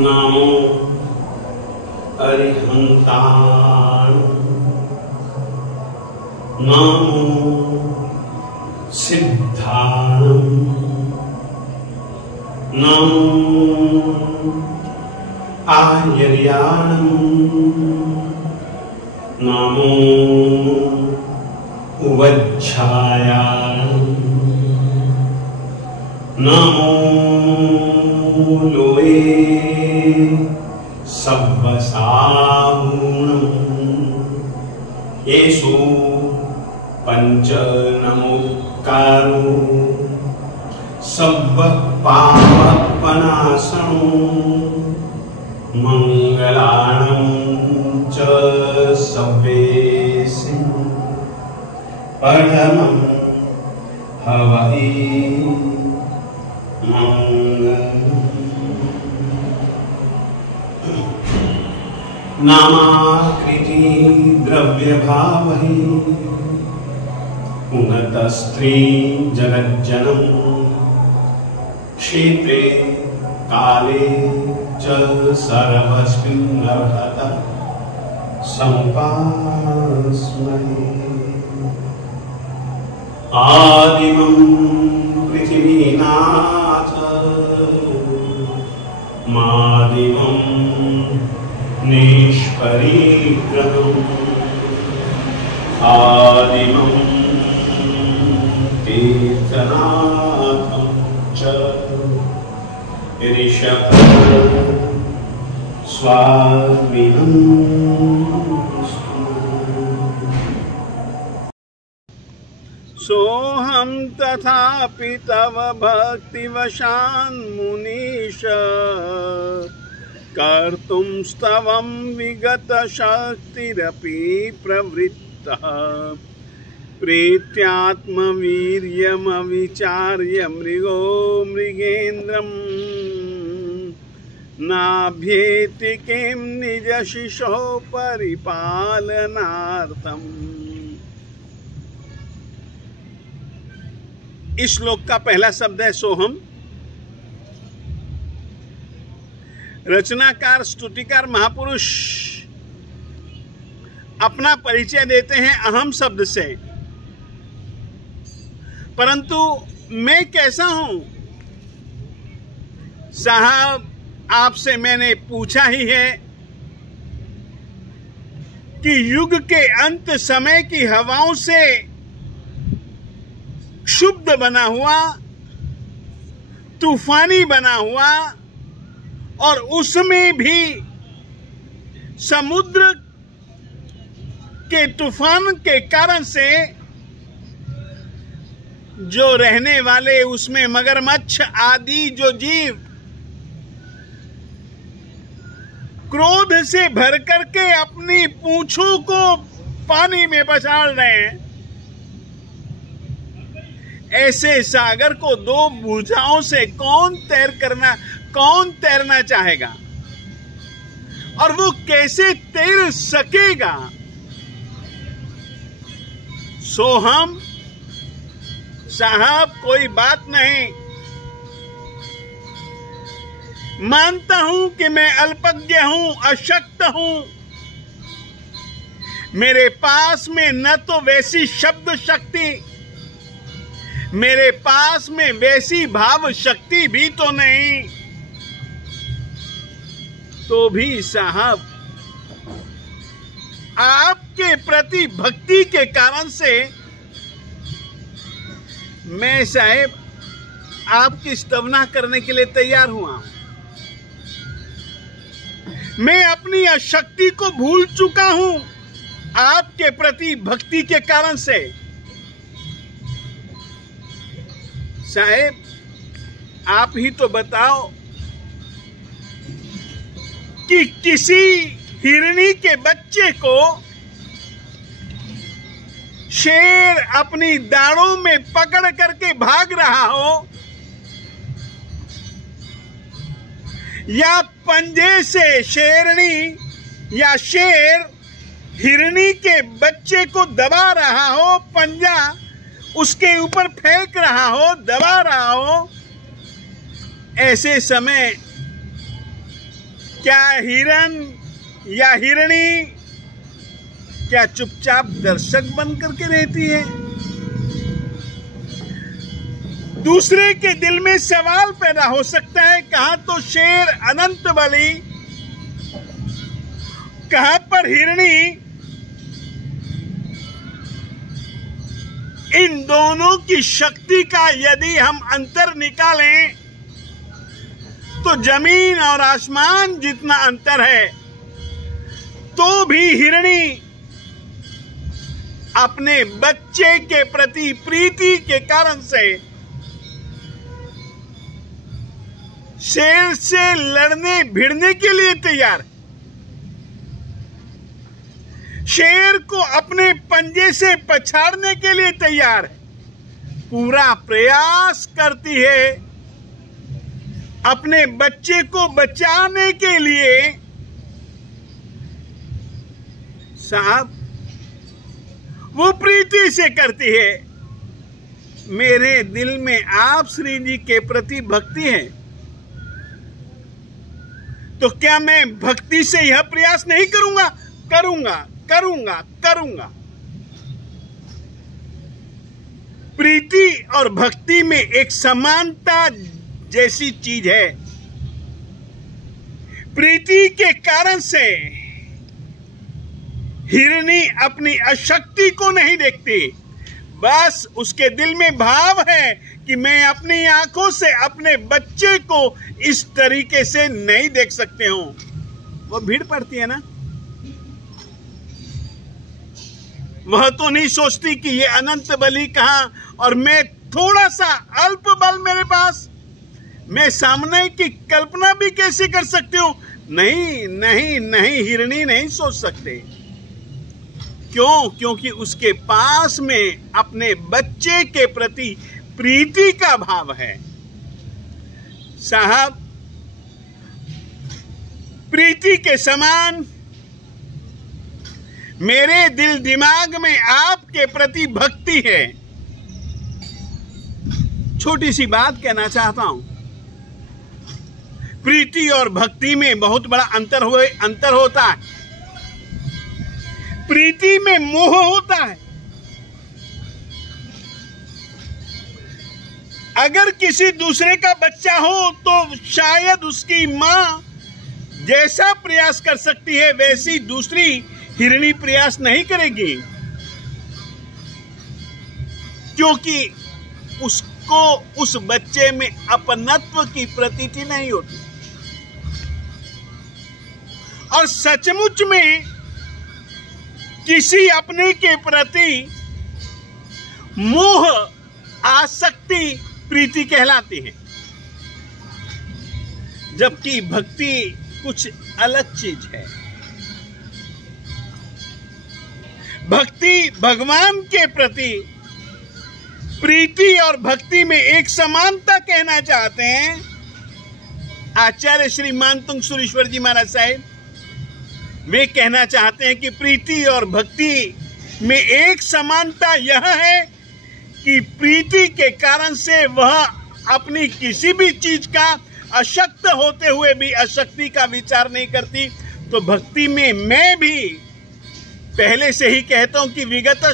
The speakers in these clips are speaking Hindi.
नमो अरिहंताण, नमो सिद्धाणं, नमो आयर्याणं, नमो उवच्छायाणं, नमो लोये सब्बसागुणं, येषु पंच नमोकारो सब्बपापनाशनो मंगलानं च सव्येसिं परमं हवहि नामाकृति द्रव्यभावहि उन्नतस्त्री जगज्जनम क्षेत्रे काले च सर्वस्मिन् अर्हता समुपास्महे। आदिमं पृथिवीनाथ मादिमं निष्परिग्रहम् आदिमं तीर्थनाथं च ऋषभ स्वामिनं। सोऽहं तथापि तव भक्तिवशान् मुनीश कर्तुं स्तवं विगतशक्तिरपि प्रवृत्तः प्रीत्यात्मवीर्यमविचार्य मृगो मृगेन्द्रम् नाभ्येति किं निजशिशो परिपालनार्थम्। इस श्लोक का पहला शब्द है सोहम। रचनाकार स्तुतिकार महापुरुष अपना परिचय देते हैं अहम शब्द से, परंतु मैं कैसा हूं साहब, आपसे मैंने पूछा ही है कि युग के अंत समय की हवाओं से क्षुब्ध बना हुआ, तूफानी बना हुआ, और उसमें भी समुद्र के तूफान के कारण से जो रहने वाले उसमें मगरमच्छ आदि जो जीव क्रोध से भर करके अपनी पूंछों को पानी में पछाड़ रहे हैं, ऐसे सागर को दो भुजाओं से कौन तैरना चाहेगा, और वो कैसे तैर सकेगा। सोहम साहब कोई बात नहीं, मानता हूं कि मैं अल्पज्ञ हूं, अशक्त हूं, मेरे पास में न तो वैसी शब्द शक्ति, मेरे पास में वैसी भाव शक्ति भी तो नहीं, तो भी साहब आपके प्रति भक्ति के कारण से मैं साहब आपकी स्तवना करने के लिए तैयार हुआ हूं। मैं अपनी अशक्ति को भूल चुका हूं आपके प्रति भक्ति के कारण से। साहब आप ही तो बताओ कि किसी हिरनी के बच्चे को शेर अपनी दाढ़ों में पकड़ करके भाग रहा हो, या पंजे से शेरनी या शेर हिरनी के बच्चे को दबा रहा हो, पंजा उसके ऊपर फेंक रहा हो, दबा रहा हो, ऐसे समय क्या हिरन या हिरणी क्या चुपचाप दर्शक बन करके रहती है? दूसरे के दिल में सवाल पैदा हो सकता है, कहां तो शेर अनंत बली, कहां पर हिरणी। इन दोनों की शक्ति का यदि हम अंतर निकालें तो जमीन और आसमान जितना अंतर है। तो भी हिरणी अपने बच्चे के प्रति प्रीति के कारण से शेर से लड़ने भिड़ने के लिए तैयार, शेर को अपने पंजे से पछाड़ने के लिए तैयार है, पूरा प्रयास करती है अपने बच्चे को बचाने के लिए। साहब, वो प्रीति से करती है। मेरे दिल में आप श्री जी के प्रति भक्ति है, तो क्या मैं भक्ति से यह प्रयास नहीं करूंगा? करूंगा, करूंगा, करूंगा। प्रीति और भक्ति में एक समानता जैसी चीज है। प्रीति के कारण से हिरनी अपनी अशक्ति को नहीं देखती, बस उसके दिल में भाव है कि मैं अपनी आंखों से अपने बच्चे को इस तरीके से नहीं देख सकते हूं। वो भीड़ पड़ती है ना, वह तो नहीं सोचती कि ये अनंत बली कहां और मैं थोड़ा सा अल्प बल मेरे पास, मैं सामने की कल्पना भी कैसे कर सकती हूं? नहीं नहीं नहीं, हिरनी नहीं सोच सकते। क्यों? क्योंकि उसके पास में अपने बच्चे के प्रति प्रीति का भाव है। साहब, प्रीति के समान मेरे दिल दिमाग में आपके प्रति भक्ति है। छोटी सी बात कहना चाहता हूं, प्रीति और भक्ति में बहुत बड़ा अंतर होता है। प्रीति में मोह होता है। अगर किसी दूसरे का बच्चा हो तो शायद उसकी मां जैसा प्रयास कर सकती है वैसी दूसरी हिरनी प्रयास नहीं करेगी, क्योंकि उसको उस बच्चे में अपनत्व की प्रतीति नहीं होती। और सचमुच में किसी अपने के प्रति मोह आसक्ति प्रीति कहलाती है, जबकि भक्ति कुछ अलग चीज है। भक्ति भगवान के प्रति प्रीति और भक्ति में एक समानता कहना चाहते हैं आचार्य श्री मानतुंग सुरेश्वर जी महाराज साहेब। वे कहना चाहते हैं कि प्रीति और भक्ति में एक समानता यह है कि प्रीति के कारण से वह अपनी किसी भी चीज का अशक्त होते हुए भी अशक्ति का विचार नहीं करती। तो भक्ति में मैं भी पहले से ही कहता हूं कि विगत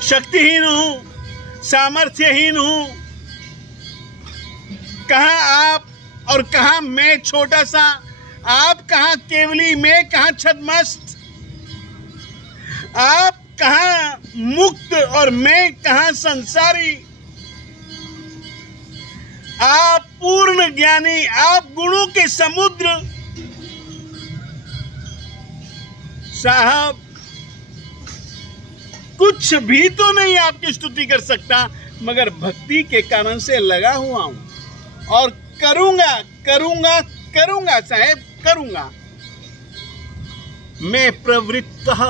शक्तिहीन हूं, सामर्थ्यहीन हूं। कहां आप और कहां मैं छोटा सा, आप कहां केवली, मैं कहां छद्मस्त, आप कहां मुक्त और मैं कहां संसारी, आप पूर्ण ज्ञानी, आप गुणों के समुद्र। साहब, कुछ भी तो नहीं आपकी स्तुति कर सकता, मगर भक्ति के कारण से लगा हुआ हूं और करूंगा करूंगा करूंगा साहब, करूंगा। मैं प्रवृत्तः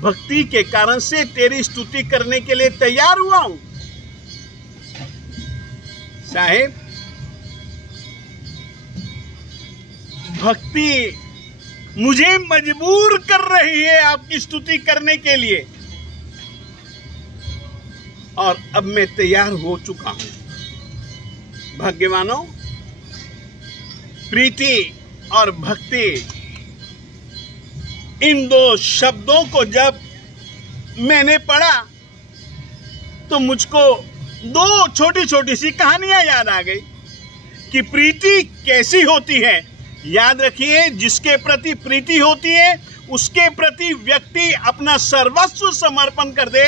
भक्ति के कारण से तेरी स्तुति करने के लिए तैयार हुआ हूं। साहेब, भक्ति मुझे मजबूर कर रही है आपकी स्तुति करने के लिए, और अब मैं तैयार हो चुका हूं। भाग्यवानों, प्रीति और भक्ति, इन दो शब्दों को जब मैंने पढ़ा तो मुझको दो छोटी छोटी सी कहानियां याद आ गई कि प्रीति कैसी होती है। याद रखिए, जिसके प्रति प्रीति होती है उसके प्रति व्यक्ति अपना सर्वस्व समर्पण कर दे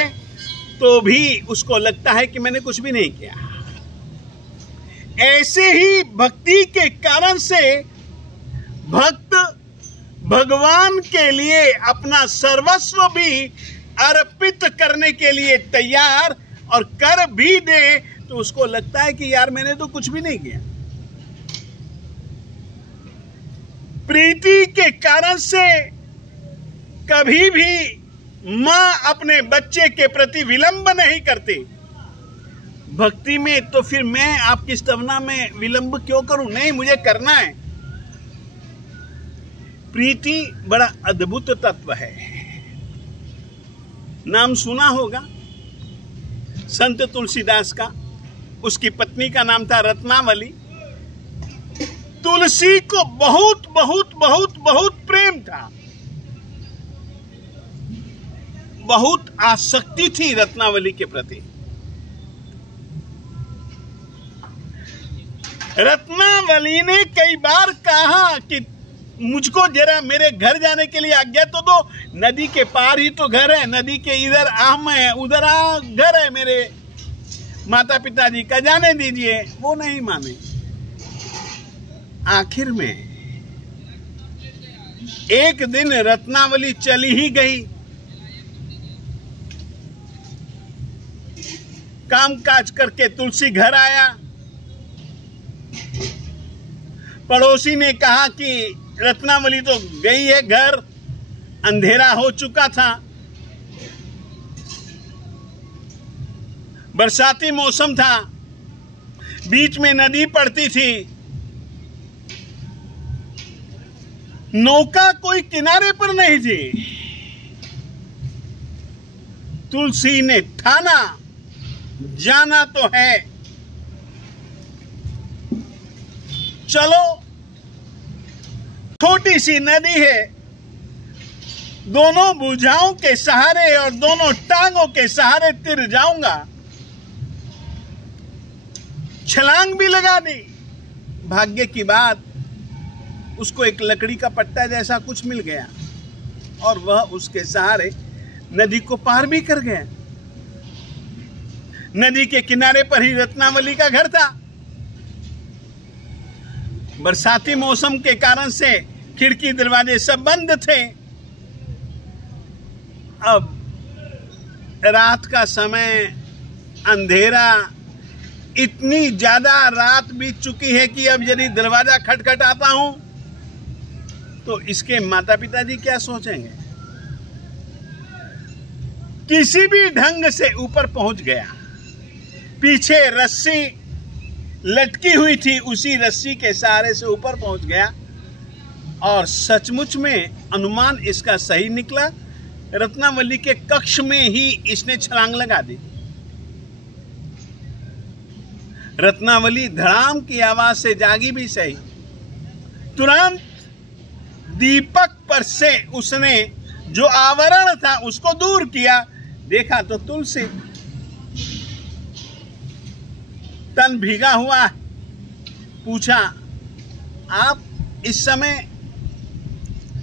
तो भी उसको लगता है कि मैंने कुछ भी नहीं किया। ऐसे ही भक्ति के कारण से भक्त भगवान के लिए अपना सर्वस्व भी अर्पित करने के लिए तैयार और कर भी दे तो उसको लगता है कि यार मैंने तो कुछ भी नहीं किया। प्रीति के कारण से कभी भी मां अपने बच्चे के प्रति विलंब नहीं करती। भक्ति में तो फिर मैं आपकी स्तवना में विलंब क्यों करूं? नहीं, मुझे करना है। प्रीति बड़ा अद्भुत तत्व है। नाम सुना होगा संत तुलसीदास का। उसकी पत्नी का नाम था रत्नावली। तुलसी को बहुत बहुत बहुत बहुत प्रेम था, बहुत आसक्ति थी रत्नावली के प्रति। रत्नावली ने कई बार कहा कि मुझको जरा मेरे घर जाने के लिए आज्ञा तो दो, नदी के पार ही तो घर है, नदी के इधर आम है उधर घर है मेरे माता पिताजी का, जाने दीजिए। वो नहीं माने। आखिर में एक दिन रत्नावली चली ही गई, कामकाज करके तुलसी घर आया। पड़ोसी ने कहा कि रत्नावली तो गई है घर, अंधेरा हो चुका था, बरसाती मौसम था, बीच में नदी पड़ती थी, नौका कोई किनारे पर नहीं थी। तुलसी ने ठाना जाना तो है, चलो छोटी सी नदी है, दोनों भुजाओं के सहारे और दोनों टांगों के सहारे तिर जाऊंगा। छलांग भी लगा दी। भाग्य की बात, उसको एक लकड़ी का पट्टा जैसा कुछ मिल गया और वह उसके सहारे नदी को पार भी कर गया। नदी के किनारे पर ही रत्नावली का घर था। बरसाती मौसम के कारण से खिड़की दरवाजे सब बंद थे। अब रात का समय, अंधेरा, इतनी ज्यादा रात बीत चुकी है कि अब यदि दरवाजा खटखटाता हूं तो इसके माता पिताजी क्या सोचेंगे। किसी भी ढंग से ऊपर पहुंच गया। पीछे रस्सी लटकी हुई थी, उसी रस्सी के सहारे से ऊपर पहुंच गया और सचमुच में अनुमान इसका सही निकला। रत्नावली के कक्ष में ही इसने छलांग लगा दी। रत्नावली धड़ाम की आवाज से जागी भी सही। तुरंत दीपक पर से उसने जो आवरण था उसको दूर किया, देखा तो तुलसी, तन भीगा हुआ। पूछा, आप इस समय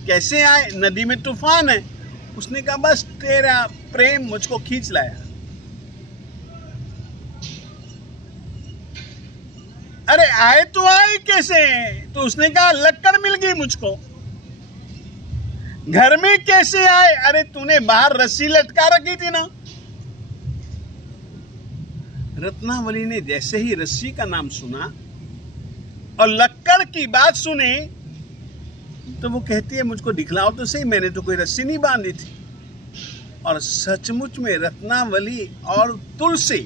कैसे आए? नदी में तूफान है। उसने कहा, बस तेरा प्रेम मुझको खींच लाया। अरे आए तो आए कैसे? तो उसने कहा, लक्कड़ मिल गई मुझको। घर में कैसे आए? अरे तूने बाहर रस्सी लटका रखी थी ना। रत्नावली ने जैसे ही रस्सी का नाम सुना और लक्कड़ की बात सुनी तो वो कहती है, मुझको दिखलाओ तो सही, मैंने तो कोई रस्सी नहीं बांधी थी। और सचमुच में रत्नावली और तुलसी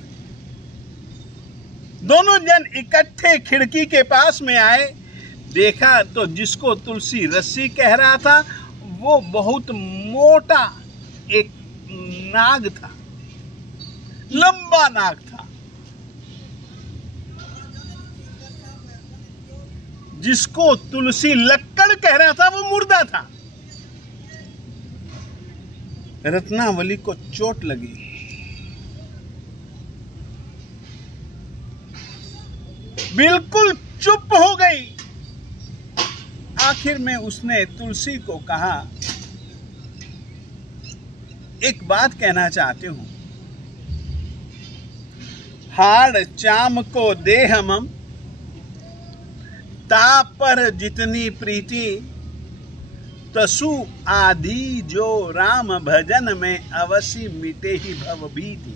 दोनों जन इकट्ठे खिड़की के पास में आए। देखा तो जिसको तुलसी रस्सी कह रहा था वो बहुत मोटा एक नाग था, लंबा नाग था। जिसको तुलसी लक्कड़ कह रहा था वो मुर्दा था। रत्नावली को चोट लगी, बिल्कुल चुप हो गई। आखिर में उसने तुलसी को कहा, एक बात कहना चाहती हूं, हाड़ चाम को दे हम ता पर जितनी प्रीति, तसु आदि जो राम भजन में अवश्य मिटे ही भव भीति।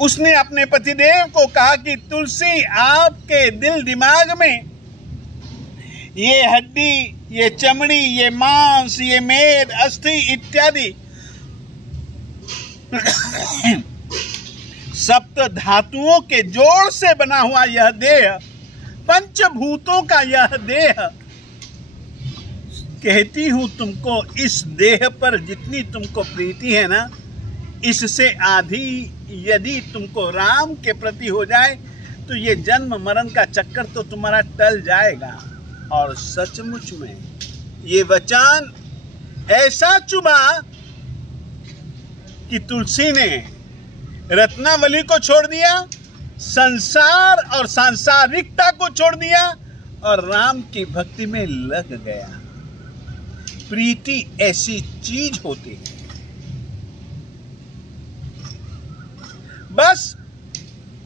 उसने अपने पतिदेव को कहा कि तुलसी, आपके दिल दिमाग में ये हड्डी, ये चमड़ी, ये मांस, ये मेद, अस्थि इत्यादि सप्त धातुओं के जोड़ से बना हुआ यह देह, पंचभूतों का यह देह, कहती हूं तुमको, इस देह पर जितनी तुमको प्रीति है ना, इससे आधी यदि तुमको राम के प्रति हो जाए तो ये जन्म मरण का चक्कर तो तुम्हारा टल जाएगा। और सचमुच में ये वचन ऐसा चुभा कि तुलसी ने रत्नावली को छोड़ दिया, संसार और सांसारिकता को छोड़ दिया और राम की भक्ति में लग गया। प्रीति ऐसी चीज होती है। बस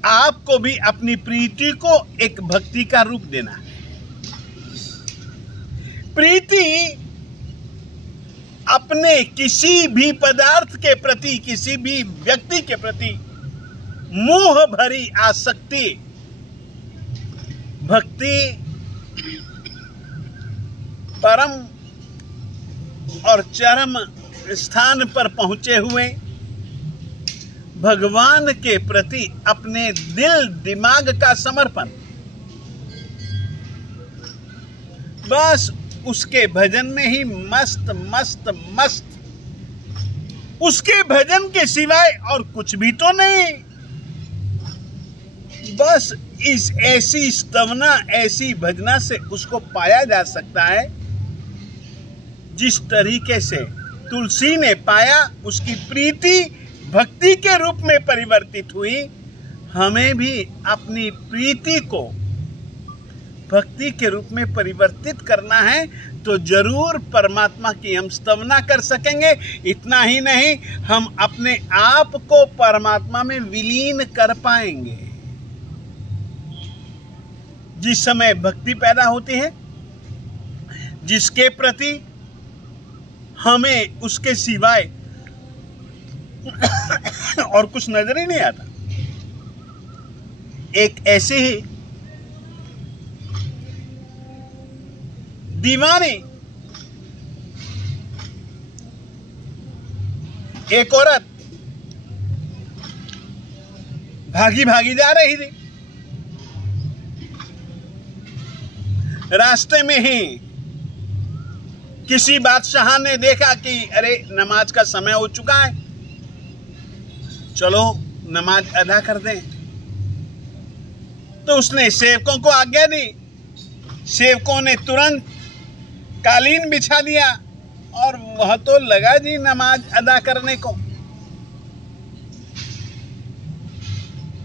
आपको भी अपनी प्रीति को एक भक्ति का रूप देना है। प्रीति अपने किसी भी पदार्थ के प्रति, किसी भी व्यक्ति के प्रति मोह भरी आसक्ति, भक्ति परम और चरम स्थान पर पहुंचे हुए भगवान के प्रति अपने दिल दिमाग का समर्पण, बस उसके भजन में ही मस्त मस्त मस्त, उसके भजन के सिवाय और कुछ भी तो नहीं। बस इस ऐसी स्तवना, ऐसी भजना से उसको पाया जा सकता है जिस तरीके से तुलसी ने पाया। उसकी प्रीति भक्ति के रूप में परिवर्तित हुई। हमें भी अपनी प्रीति को भक्ति के रूप में परिवर्तित करना है तो जरूर परमात्मा की हम स्तवना कर सकेंगे। इतना ही नहीं, हम अपने आप को परमात्मा में विलीन कर पाएंगे। जिस समय भक्ति पैदा होती है, जिसके प्रति हमें उसके सिवाय और कुछ नजर ही नहीं आता, एक ऐसे ही दीवानी एक औरत भागी भागी जा रही थी। रास्ते में ही किसी बादशाह ने देखा कि अरे नमाज का समय हो चुका है, चलो नमाज अदा कर दें। तो उसने सेवकों को आज्ञा दी। सेवकों ने तुरंत कालीन बिछा दिया और वह तो लगा जी नमाज अदा करने को।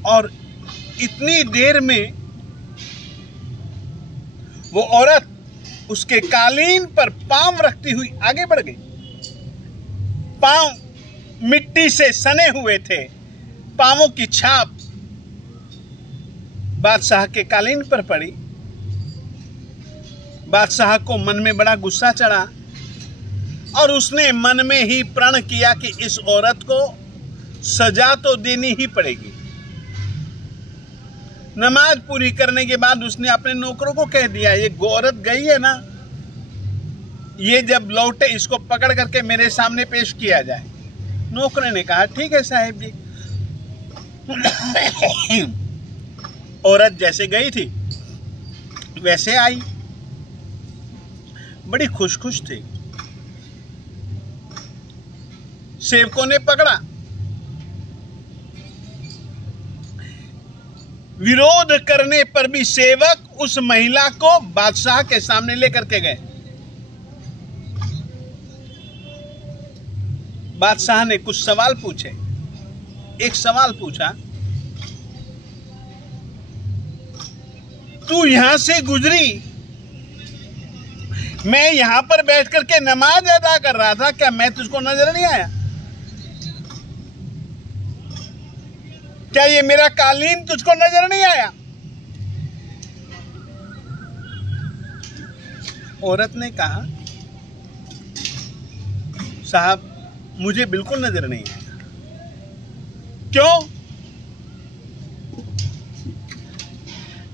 और इतनी देर में वो औरत उसके कालीन पर पांव रखती हुई आगे बढ़ गई। पांव मिट्टी से सने हुए थे, पांवों की छाप बादशाह के कालीन पर पड़ी। बादशाह को मन में बड़ा गुस्सा चढ़ा और उसने मन में ही प्रण किया कि इस औरत को सजा तो देनी ही पड़ेगी। नमाज पूरी करने के बाद उसने अपने नौकरों को कह दिया, ये औरत गई है ना, ये जब लौटे इसको पकड़ करके मेरे सामने पेश किया जाए। नौकरों ने कहा ठीक है साहिब जी। औरत जैसे गई थी वैसे आई, बड़ी खुश खुश थी। सेवकों ने पकड़ा, विरोध करने पर भी सेवक उस महिला को बादशाह के सामने लेकर के गए। बादशाह ने कुछ सवाल पूछे। एक सवाल पूछा, तू यहां से गुजरी, मैं यहां पर बैठ करके नमाज अदा कर रहा था, क्या मैं तुझको नजर नहीं आया? क्या ये मेरा कालीन तुझको नजर नहीं आया? औरत ने कहा, साहब मुझे बिल्कुल नजर नहीं आया। क्यों?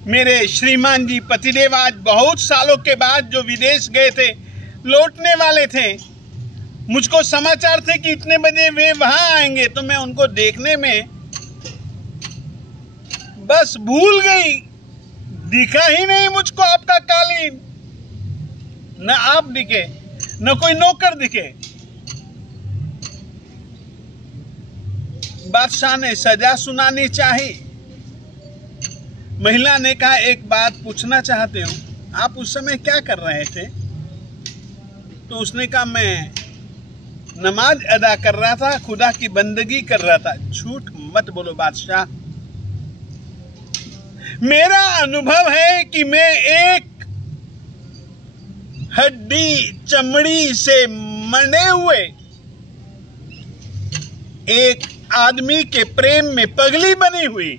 मेरे श्रीमान जी पतिदेव आज बहुत सालों के बाद जो विदेश गए थे, लौटने वाले थे, मुझको समाचार थे कि इतने बजे वे वहां आएंगे, तो मैं उनको देखने में बस भूल गई, दिखा ही नहीं मुझको आपका कालीन। न आप दिखे, न कोई नौकर दिखे। बादशाह ने सजा सुनानी चाहिए। महिला ने कहा, एक बात पूछना चाहते हूं, आप उस समय क्या कर रहे थे? तो उसने कहा, मैं नमाज अदा कर रहा था, खुदा की बंदगी कर रहा था। झूठ मत बोलो बादशाह, मेरा अनुभव है कि मैं एक हड्डी चमड़ी से मने हुए एक आदमी के प्रेम में पगली बनी हुई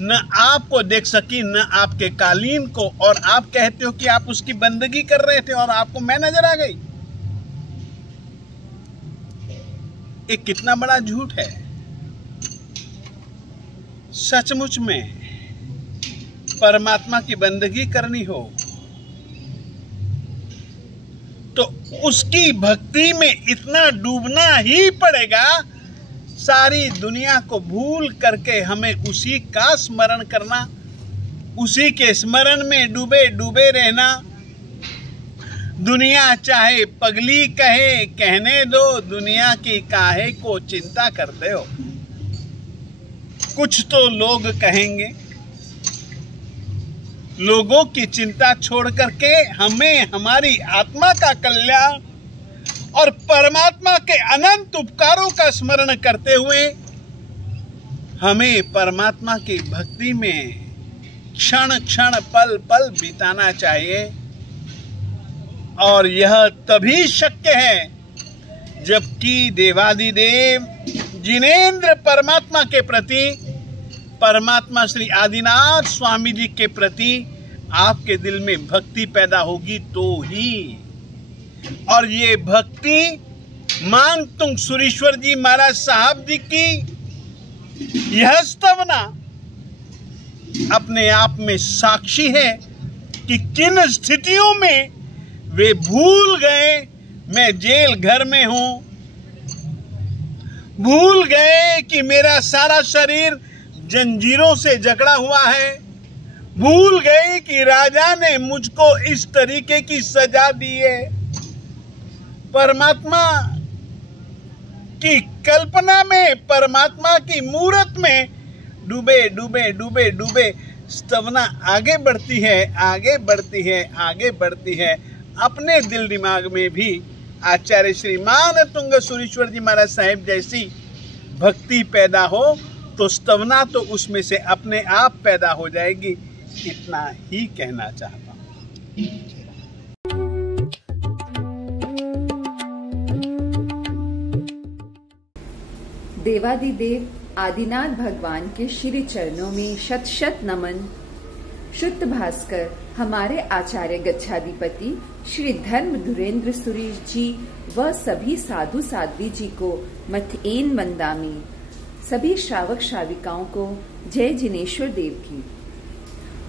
न आपको देख सकी, न आपके कालीन को, और आप कहते हो कि आप उसकी बंदगी कर रहे थे और आपको मैं नजर आ गई। ये कितना बड़ा झूठ है। सचमुच में परमात्मा की बंदगी करनी हो तो उसकी भक्ति में इतना डूबना ही पड़ेगा, सारी दुनिया को भूल करके हमें उसी का स्मरण करना, उसी के स्मरण में डूबे डूबे रहना। दुनिया चाहे पगली कहे, कहने दो, दुनिया की काहे को चिंता करते हो। कुछ तो लोग कहेंगे, लोगों की चिंता छोड़ करके हमें हमारी आत्मा का कल्याण और परमात्मा के अनंत उपकारों का स्मरण करते हुए हमें परमात्मा की भक्ति में क्षण क्षण पल पल बिताना चाहिए। और यह तभी शक्य है जबकि देवादिदेव जिनेंद्र परमात्मा के प्रति, परमात्मा श्री आदिनाथ स्वामी जी के प्रति आपके दिल में भक्ति पैदा होगी तो ही। और ये भक्ति मानतुंग सुरेश्वर जी महाराज साहब जी की यह स्तवना अपने आप में साक्षी है कि किन स्थितियों में वे भूल गए मैं जेल घर में हूं, भूल गए कि मेरा सारा शरीर जंजीरों से जकड़ा हुआ है, भूल गए कि राजा ने मुझको इस तरीके की सजा दी है। परमात्मा की कल्पना में, परमात्मा की मूर्त में डूबे डूबे डूबे डूबे स्तवना आगे बढ़ती है, आगे बढ़ती है, आगे बढ़ती है। अपने दिल दिमाग में भी आचार्य श्री मानतुंग सुरेश्वर जी महाराज साहेब जैसी भक्ति पैदा हो तो स्तवना तो उसमें से अपने आप पैदा हो जाएगी। इतना ही कहना चाहता हूं। देवादिदेव आदिनाथ भगवान के श्री चरणों में शत शत नमन। शुद्ध भास्कर हमारे आचार्य गच्छाधिपति श्री धर्म धुरेंद्र सुरेश जी व सभी साधु साध्वी जी को मथएन मंदामी, सभी श्रावक श्राविकाओं को जय जिनेश्वर देव की।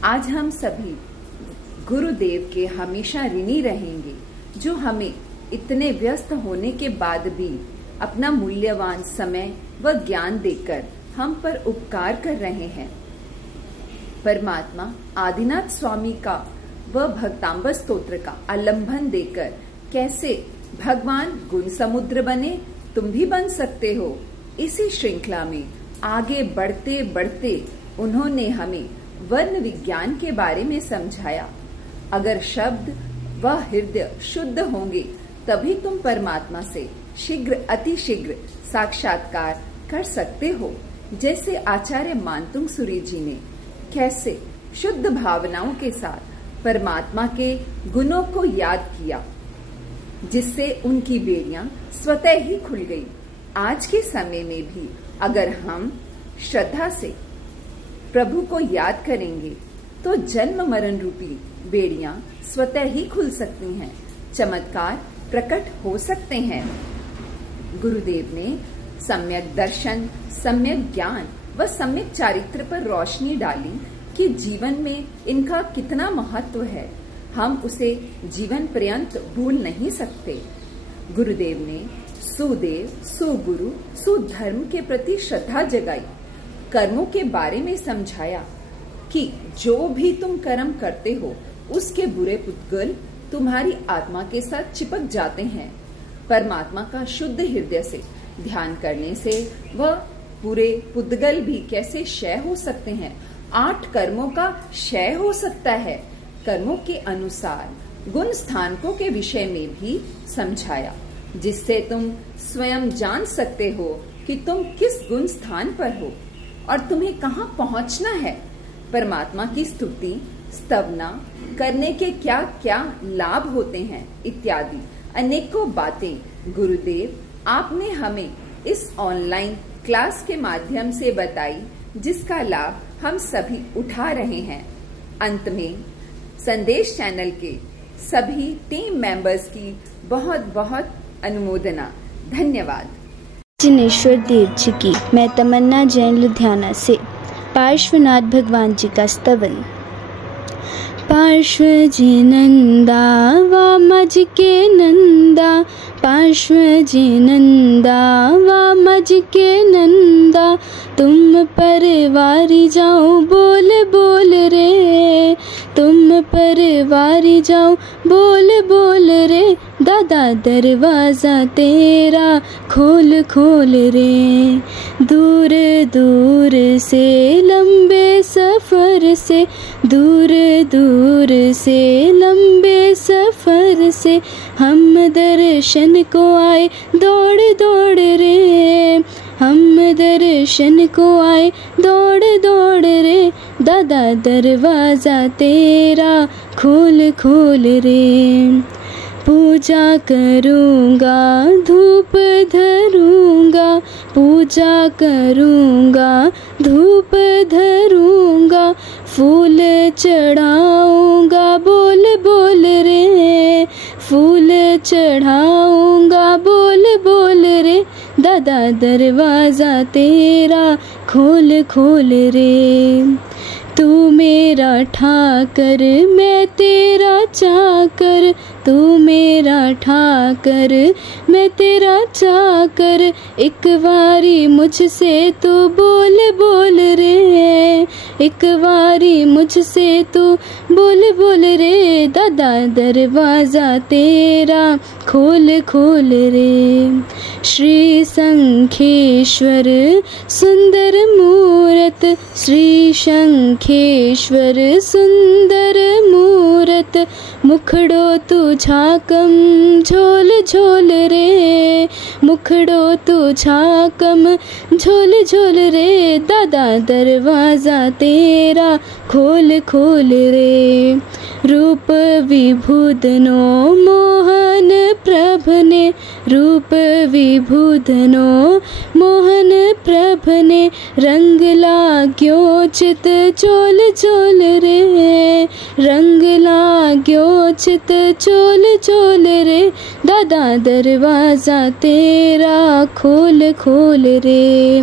आज हम सभी गुरुदेव के हमेशा ऋणी रहेंगे, जो हमें इतने व्यस्त होने के बाद भी अपना मूल्यवान समय व ज्ञान देकर हम पर उपकार कर रहे हैं। परमात्मा आदिनाथ स्वामी का व भक्तांबर स्तोत्र का आलंबन देकर कैसे भगवान गुण समुद्र बने, तुम भी बन सकते हो, इसी श्रृंखला में आगे बढ़ते बढ़ते उन्होंने हमें वर्ण विज्ञान के बारे में समझाया। अगर शब्द व हृदय शुद्ध होंगे तभी तुम परमात्मा से शीघ्र अतिशीघ्र साक्षात्कार कर सकते हो। जैसे आचार्य मानतुंग सूरी जी ने कैसे शुद्ध भावनाओं के साथ परमात्मा के गुणों को याद किया, जिससे उनकी बेड़ियां स्वतः ही खुल गई। आज के समय में भी अगर हम श्रद्धा से प्रभु को याद करेंगे तो जन्म मरण रूपी बेड़ियां स्वतः ही खुल सकती हैं, चमत्कार प्रकट हो सकते हैं। गुरुदेव ने सम्यक दर्शन, सम्यक ज्ञान व सम्यक चारित्र पर रोशनी डाली कि जीवन में इनका कितना महत्व है। हम उसे जीवन पर्यंत भूल नहीं सकते। गुरुदेव ने सुदेव, सुगुरु, सुधर्म के प्रति श्रद्धा जगाई, कर्मों के बारे में समझाया कि जो भी तुम कर्म करते हो उसके बुरे पुद्गल तुम्हारी आत्मा के साथ चिपक जाते हैं। परमात्मा का शुद्ध हृदय से ध्यान करने से वह पूरे पुद्गल भी कैसे क्षय हो सकते हैं, 8 कर्मों का क्षय हो सकता है। कर्मों के अनुसार गुण स्थानकों के विषय में भी समझाया, जिससे तुम स्वयं जान सकते हो कि तुम किस गुण स्थान पर हो और तुम्हें कहाँ पहुँचना है। परमात्मा की स्तुति स्तवना करने के क्या क्या लाभ होते हैं इत्यादि अनेकों बातें गुरुदेव आपने हमें इस ऑनलाइन क्लास के माध्यम से बताई, जिसका लाभ हम सभी उठा रहे हैं। अंत में संदेश चैनल के सभी टीम मेंबर्स की बहुत बहुत अनुमोदना। धन्यवाद। जिनेश्वर देव जी की। मैं तमन्ना जैन लुधियाना से। पार्श्वनाथ भगवान जी का स्तवन। पार्श्व जी नंदा वामज के नंदा, पार्श्व जी नंदा वामज के नंदा, तुम परवारी जाओ बोल बोल रे, तुम परवारी जाओ बोल बोल रे, दादा दरवाजा तेरा खोल खोल रे। दूर दूर से लंबे सफर से, दूर दूर से लंबे सफर से, हम दर्शन को आए दौड़ दौड़ रे, हम दर्शन को आए दौड़ दौड़ रे, दादा दरवाजा तेरा खोल खोल रे। पूजा करूँगा धूप धरूँगा, पूजा करूँगा धूप धरूँगा, फूल चढ़ाऊँगा बोल बोल रे, फूल चढ़ाऊँगा बोल बोल रे, दादा दरवाजा तेरा खोल खोल रे। तू मेरा ठाकर मैं तेरा चाकर, तू मेरा ठाकर मैं तेरा चाकर, एक बारी मुझसे तू बोल बोल रे, एक बारी मुझसे तू बोल बोल रे, दादा दरवाजा तेरा खोल खोल रे। श्री शंखेश्वर सुंदर मूरत, श्री शंखेश्वर सुंदर मूरत, मुखड़ो तू झाकम झोल झोल रे, मुखड़ो तू झाकम झोल झोल रे, दादा दरवाजा तेरा खोल खोल रे। रूप विभूदनो मोहन प्रभ ने, रूप विभूदनो मोहन प्रभ ने, रंग लाग्यो चित चोल चोल रे, रंग लाग्यो चित चोल चोल रे, दादा दरवाजा तेरा खोल खोल रे।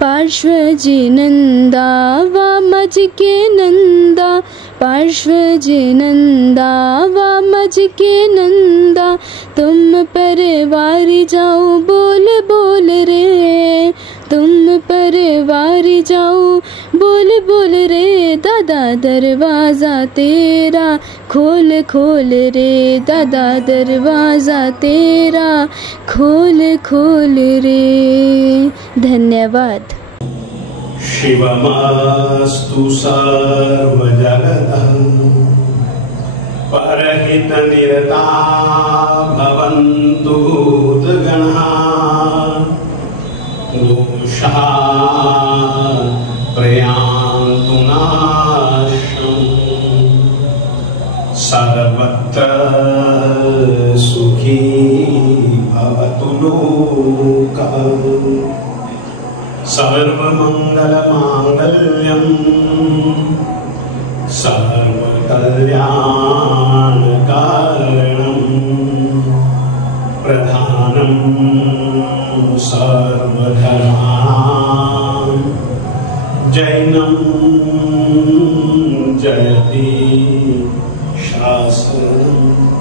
पार्श्व जी नंदा वामज के नंदा, पार्श्व जी नंदा वामज के नंदा, तुम परवारी जाओ बोल बोल रे, तुम परवारी जाओ बोल बोल रे, दादा दरवाजा तेरा खोल खोल रे, दादा दरवाजा तेरा खोल खोल रे। धन्यवाद। शिवमस्तु सर्वजगतः परहितनिरता भवन्तु भूतगणाः दोषाः प्रयान्तु नाशम् सर्वत्र सुखी भवतु लोकः सर्वमङ्गलमाङ्गल्यम् सर्वकल्याणकारणम् प्रधानं सर्वधर्माणां जैनं जयति शास्त्रम्।